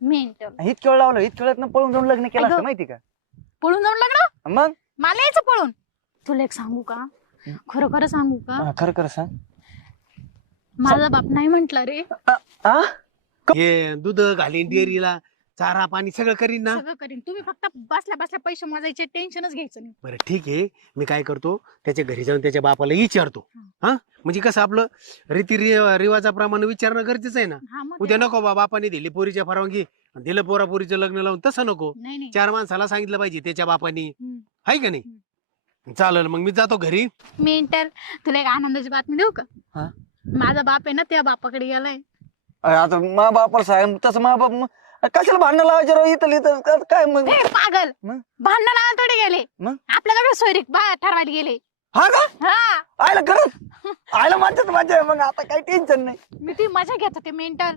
Mental इतक्या वेळ लावलं, इतक्या वेळात पळून जाऊन लग्न केलं असतं माहिती का? पळून जाऊन लग्न? मग मला यायचं पळून. तुला एक सांगू का, खरं खरं सांगू का, खरं खरं सांग. माझा बाप नाही म्हंटला रे. आ? हे दूध घालीन डेअरीला, चारा पाणी सगळं करीन ना. सगळं करीन, तुम्ही फक्त बसल्या बसल्या पैसे मोजायचे, टेन्शनच घ्यायचं नाही. बरं ठीक आहे, मी काय करतो त्याच्या घरी जाऊन त्याच्या बापाला विचारतो. हा म्हणजे कसं आपलं रिवाजाप्रमाणे विचारणं गरजेचं आहे ना. हा मग उद्या नको बापाने दिली पोरीच्या परवानगी आणि दिलं पोरीचं लग्न लावून, तसं नको. नाही नाही. 4 माणसाला सांगितलं पाहिजे त्याच्या बापानी, हम्म. आहे का नाही? चालेल, मग मी जातो घरी. मेंटल, तुला एक आनंदाची बातमी देऊ का? हा? माझा बाप आहे ना त्या बापाकडे गेलाय. आता मा बापाला सांग तसं, मा बाप कशाला भांडण लावायचे राव इथं इथं काय मग? ए, पागल, मग? भांडणाला थोडे गेले, मग? आपल्याकडे सोयरीक ठरवायला गेले. हा का? हा, आयला खरंच आयला म्हणतात माझ्या, मग आता काही टेन्शन नाही. मी ती मजा घेत होते मेंटल.